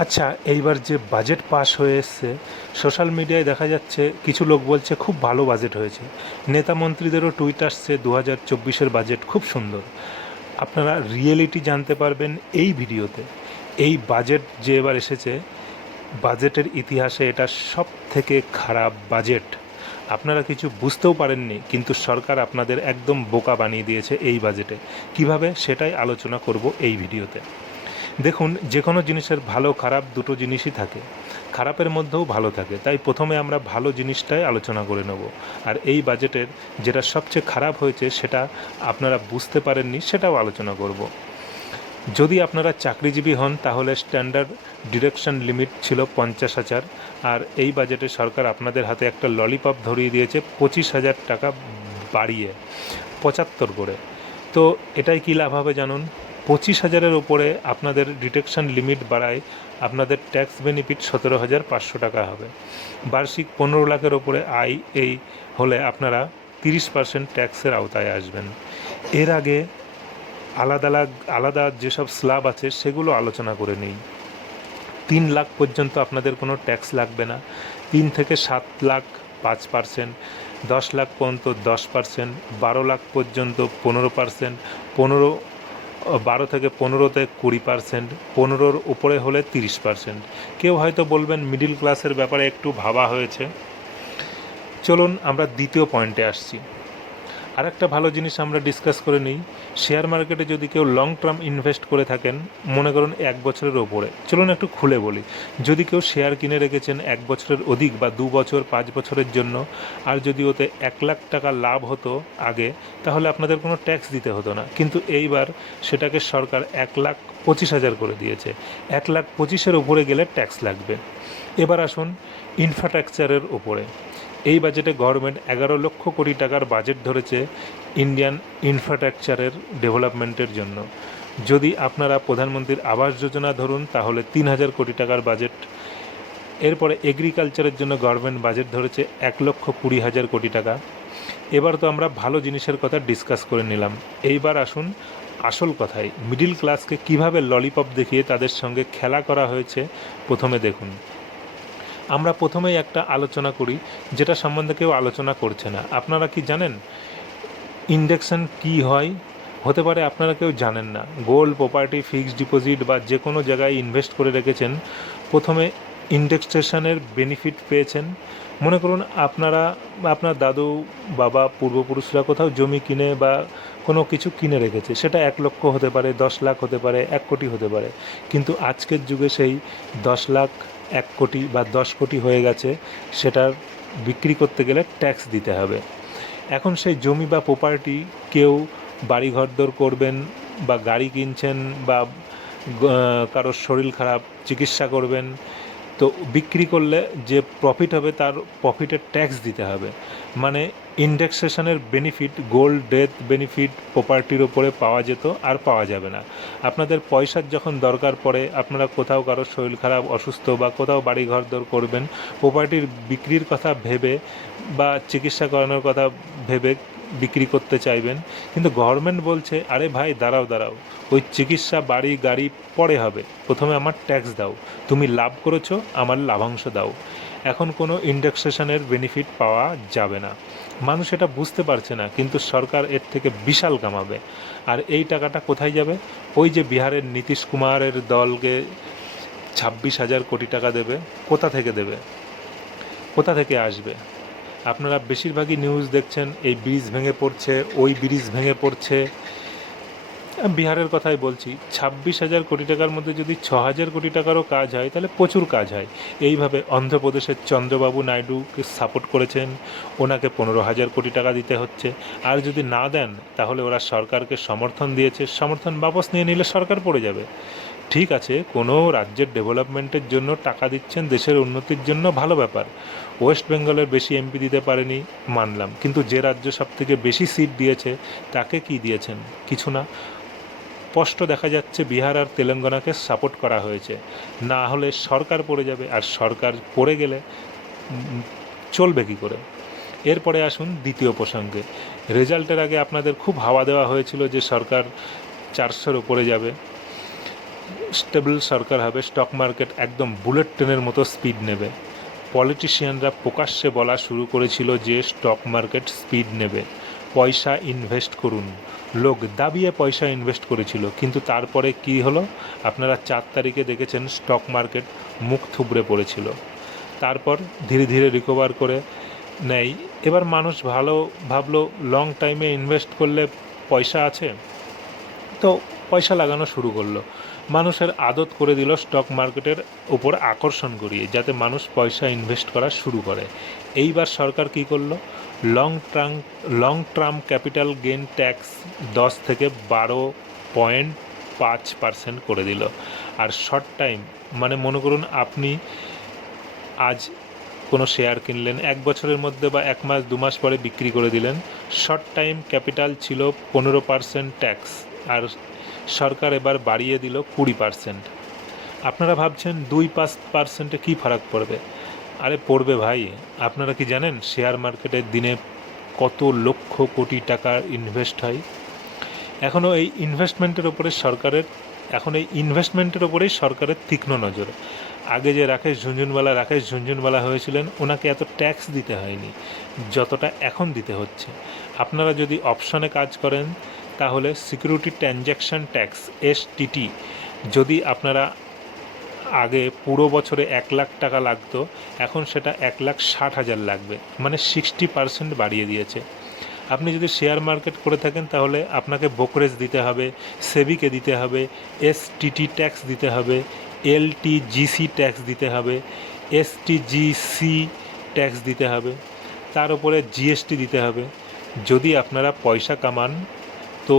আচ্ছা, এইবার যে বাজেট পাস হয়ে এসছে, সোশ্যাল মিডিয়ায় দেখা যাচ্ছে কিছু লোক বলছে খুব ভালো বাজেট হয়েছে। নেতা মন্ত্রীদেরও টুইট আসছে 2024-এর বাজেট খুব সুন্দর। আপনারা রিয়েলিটি জানতে পারবেন এই ভিডিওতে। এই বাজেট যে এবার এসেছে, বাজেটের ইতিহাসে এটা সব থেকে খারাপ বাজেট। আপনারা কিছু বুঝতেও পারেননি, কিন্তু সরকার আপনাদের একদম বোকা বানিয়ে দিয়েছে এই বাজেটে। কিভাবে, সেটাই আলোচনা করব এই ভিডিওতে। দেখুন, যে কোনো জিনিসের ভালো খারাপ দুটো জিনিসই থাকে, খারাপের মধ্যেও ভালো থাকে, তাই প্রথমে আমরা ভালো জিনিসটাই আলোচনা করে নেব। আর এই বাজেটের যেটা সবচেয়ে খারাপ হয়েছে সেটা আপনারা বুঝতে পারেননি, সেটাও আলোচনা করব। যদি আপনারা চাকরিজীবী হন তাহলে স্ট্যান্ডার্ড ডিডাকশন লিমিট ছিল 50,000, আর এই বাজেটে সরকার আপনাদের হাতে একটা ললিপপ ধরিয়ে দিয়েছে 25,000 টাকা বাড়িয়ে 75 করে। তো এটাই কী লাভ হবে জানুন। 25,000-এর ওপরে আপনাদের ডিটেকশন লিমিট বাড়ায় আপনাদের ট্যাক্স বেনিফিট 17,500 টাকা হবে। বার্ষিক 15 লাখের ওপরে আয় এই হলে আপনারা 30% ট্যাক্সের আওতায় আসবেন। এর আগে আলাদা আলাদা যেসব স্ল্যাব আছে সেগুলো আলোচনা করে নিই। 3 লাখ পর্যন্ত আপনাদের কোনো ট্যাক্স লাগবে না। 3 থেকে 7 লাখ 5%, 10 লাখ পর্যন্ত 10%, 12 লাখ পর্যন্ত 15%, 12 থেকে 15-তে 20%, 15-র উপরে হলে 30%। কেউ হয়তো বলবেন মিডিল ক্লাসের ব্যাপারে একটু ভাবা হয়েছে। চলুন আমরা দ্বিতীয় পয়েন্টে আসছি। আর একটা ভালো জিনিস আমরা ডিসকাস করে নিই। শেয়ার মার্কেটে যদি কেউ লং টার্ম ইনভেস্ট করে থাকেন, মনে করুন 1 বছরের ওপরে, চলুন একটু খুলে বলি। যদি কেউ শেয়ার কিনে রেখেছেন 1 বছরের অধিক বা 2 বছর 5 বছরের জন্য, আর যদি ওতে 1 লাখ টাকা লাভ হতো আগে, তাহলে আপনাদের কোনো ট্যাক্স দিতে হতো না। কিন্তু এইবার সেটাকে সরকার 1,25,000 করে দিয়েছে। 1,25,000-এর উপরে গেলে ট্যাক্স লাগবে। এবার আসুন ইনফ্রাস্ট্রাকচারের ওপরে। এই বাজেটে গভর্নমেন্ট 11 লক্ষ কোটি টাকার বাজেট ধরেছে ইন্ডিয়ান ইনফ্রাস্ট্রাকচারের ডেভেলপমেন্টের জন্য। যদি আপনারা প্রধানমন্ত্রীর আবাস যোজনা ধরুন তাহলে 3,000 কোটি টাকার বাজেট। এরপরে এগ্রিকালচারের জন্য গভর্নমেন্ট বাজেট ধরেছে 1,20,000 কোটি টাকা। এবার তো আমরা ভালো জিনিসের কথা ডিসকাস করে নিলাম, এইবার আসুন আসল কথায়। মিডিল ক্লাসকে কিভাবে ললিপপ দেখিয়ে তাদের সঙ্গে খেলা করা হয়েছে প্রথমে দেখুন। আমরা প্রথমেই একটা আলোচনা করি যেটা সম্বন্ধে কেউ আলোচনা করছে না। আপনারা কি জানেন ইন্ডেক্সেশন কী হয়? হতে পারে আপনারা কেউ জানেন না। গোল্ড, প্রপার্টি, ফিক্সড ডিপোজিট বা যে কোনো জায়গায় ইনভেস্ট করে রেখেছেন, প্রথমে ইন্ডেক্সেশনের বেনিফিট পেয়েছেন। মনে করুন আপনারা, আপনার দাদু বাবা পূর্বপুরুষরা কোথাও জমি কিনে বা কোনো কিছু কিনে রেখেছে, সেটা 1 লক্ষ হতে পারে, 10 লাখ হতে পারে, 1 কোটি হতে পারে। কিন্তু আজকের যুগে সেই 10 লাখ 1 কোটি বা 10 কোটি হয়ে গেছে, সেটার বিক্রি করতে গেলে ট্যাক্স দিতে হবে। এখন সেই জমি বা প্রপার্টি কেউ বাড়ি ঘরদোর করবেন বা গাড়ি কিনছেন বা কারোর শরীর খারাপ চিকিৎসা করবেন, তো বিক্রি করলে যে প্রফিট হবে তার প্রফিটের ট্যাক্স দিতে হবে। মানে ইন্ডেক্সেশনের বেনিফিট গোল্ড ডেথ বেনিফিট প্রপার্টির ওপরে পাওয়া যেত, আর পাওয়া যাবে না। আপনাদের পয়সার যখন দরকার পড়ে, আপনারা কোথাও কারোর শরীর খারাপ অসুস্থ বা কোথাও বাড়ি ঘরদোর করবেন, প্রপার্টির বিক্রির কথা ভেবে বা চিকিৎসা করানোর কথা ভেবে বিক্রি করতে চাইবেন, কিন্তু গভর্নমেন্ট বলছে আরে ভাই দাঁড়াও দাঁড়াও, ওই চিকিৎসা বাড়ি গাড়ি পরে হবে, প্রথমে আমার ট্যাক্স দাও, তুমি লাভ করেছো আমার লাভাংশ দাও। এখন কোনো ইন্ডেক্সেশনের বেনিফিট পাওয়া যাবে না। মানুষ এটা বুঝতে পারছে না, কিন্তু সরকার এর থেকে বিশাল কামাবে। আর এই টাকাটা কোথায় যাবে? ওই যে বিহারের নীতিশ কুমারের দলকে 26,000 কোটি টাকা দেবে, কোথা থেকে দেবে, কোথা থেকে আসবে? আপনারা বেশিরভাগই নিউজ দেখছেন এই ব্রিজ ভেঙে পড়ছে, ওই ব্রিজ ভেঙে পড়ছে। বিহারের কথাই বলছি, 26,000 কোটি টাকার মধ্যে যদি 6,000 কোটি টাকারও কাজ হয় তাহলে প্রচুর কাজ হয়। এইভাবে অন্ধ্রপ্রদেশের চন্দ্রবাবু নাইডুকে সাপোর্ট করেছেন, ওনাকে 15,000 কোটি টাকা দিতে হচ্ছে। আর যদি না দেন তাহলে ওরা সরকারকে সমর্থন দিয়েছে, সমর্থন বাপস নিয়ে নিলে সরকার পড়ে যাবে। ঠিক আছে, কোনো রাজ্যের ডেভেলপমেন্টের জন্য টাকা দিচ্ছেন, দেশের উন্নতির জন্য, ভালো ব্যাপার। ওয়েস্ট বেঙ্গলের বেশি এমপি দিতে পারেনি মানলাম, কিন্তু যে রাজ্য সবথেকে বেশি সিট দিয়েছে তাকে কি দিয়েছেন? কিছু না। স্পষ্ট দেখা যাচ্ছে বিহার আর তেলেঙ্গানাকে সাপোর্ট করা হয়েছে, না হলে সরকার পড়ে যাবে, আর সরকার পড়ে গেলে চলবে কী করে? এরপরে আসুন দ্বিতীয় প্রসঙ্গে। রেজাল্টের আগে আপনাদের খুব হাওয়া দেওয়া হয়েছিল যে সরকার 400-র উপরে যাবে। স্টেবল সরকার হবে, স্টক মার্কেট একদম বুলেট ট্রেনের মতো স্পিড নেবে। পলিটিশিয়ানরা প্রকাশ্যে বলা শুরু করেছিল যে স্টক মার্কেট স্পিড নেবে, পয়সা ইনভেস্ট করুন। লোক দাবিয়ে পয়সা ইনভেস্ট করেছিল, কিন্তু তারপরে কি হলো আপনারা 4 তারিখে দেখেছেন, স্টক মার্কেট মুখ থুবড়ে পড়েছিল। তারপর ধীরে ধীরে রিকভার করে নেয়। এবার মানুষ ভালো ভাবলো লং টাইমে ইনভেস্ট করলে পয়সা আছে, তো পয়সা লাগানো শুরু করলো। মানুষের আদত করে দিল স্টক মার্কেটের উপর আকর্ষণ করিয়ে, যাতে মানুষ পয়সা ইনভেস্ট করা শুরু করে। এইবার সরকার কি করলো, long term capital gain tax 10 থেকে 12.5% করে দিল। আর শর্ট টাইম, মানে মনে করুন আপনি আজ কোনো শেয়ার কিনলেন, 1 বছরের মধ্যে বা 1 মাস 2 মাস পরে বিক্রি করে দিলেন, শর্ট টাইম ক্যাপিটাল ছিল 15% ট্যাক্স, আর সরকার এবার বাড়িয়ে দিল 20%। আপনারা ভাবছেন 2-5%-এ কী ফারাক পড়বে? আরে পড়বে ভাই। আপনারা কি জানেন শেয়ার মার্কেটের দিনে কত লক্ষ কোটি টাকা ইনভেস্ট হয়? এখনও এই ইনভেস্টমেন্টের ওপরেই সরকারের তীক্ষ্ণ নজর। আগে যে রাকেশ ঝুনঝুনওয়ালা হয়েছিলেন, ওনাকে এত ট্যাক্স দিতে হয়নি যতটা এখন দিতে হচ্ছে। আপনারা যদি অপশনে কাজ করেন তাহলে সিকিউরিটি ট্রানজ্যাকশন ট্যাক্স, STT, যদি আপনারা আগে পুরো বছরে 1 লাখ টাকা লাগতো, এখন সেটা 1,60,000 লাগবে, মানে 60% বাড়িয়ে দিয়েছে। আপনি যদি শেয়ার মার্কেট করে থাকেন তাহলে আপনাকে ব্রোকারেজ দিতে হবে, সেবিকে দিতে হবে, STT ট্যাক্স দিতে হবে, LTGC ট্যাক্স দিতে হবে, STGC ট্যাক্স দিতে হবে, তার উপরে GST দিতে হবে। যদি আপনারা পয়সা কামান তো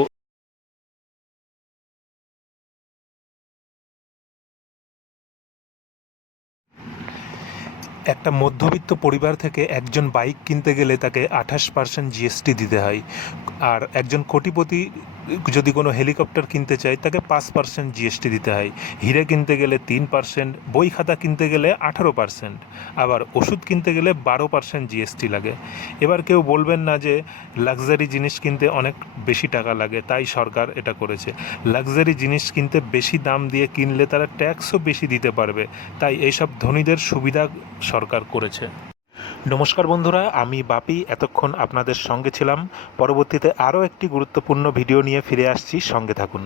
একটা মধ্যবিত্ত পরিবার থেকে একজন বাইক কিনতে গেলে তাকে 28% GST দিতে হয়, আর একজন কোটিপতি যদি কোনো হেলিকপ্টার কিনতে চায় তাকে 5% GST দিতে হয়। হিরে কিনতে গেলে 3%, বই খাতা কিনতে গেলে 18%, আবার ওষুধ কিনতে গেলে 12% GST লাগে। এবার কেউ বলবেন না যে লাক্সারি জিনিস কিনতে অনেক বেশি টাকা লাগে, তাই সরকার এটা করেছে। লাক্সারি জিনিস কিনতে বেশি দাম দিয়ে কিনলে তারা ট্যাক্সও বেশি দিতে পারবে, তাই এইসব ধনীদের সুবিধা সরকার করেছে। নমস্কার বন্ধুরা, আমি বাপি এতক্ষণ আপনাদের সঙ্গে ছিলাম। পরবর্তীতে আরও একটি গুরুত্বপূর্ণ ভিডিও নিয়ে ফিরে আসছি, সঙ্গে থাকুন।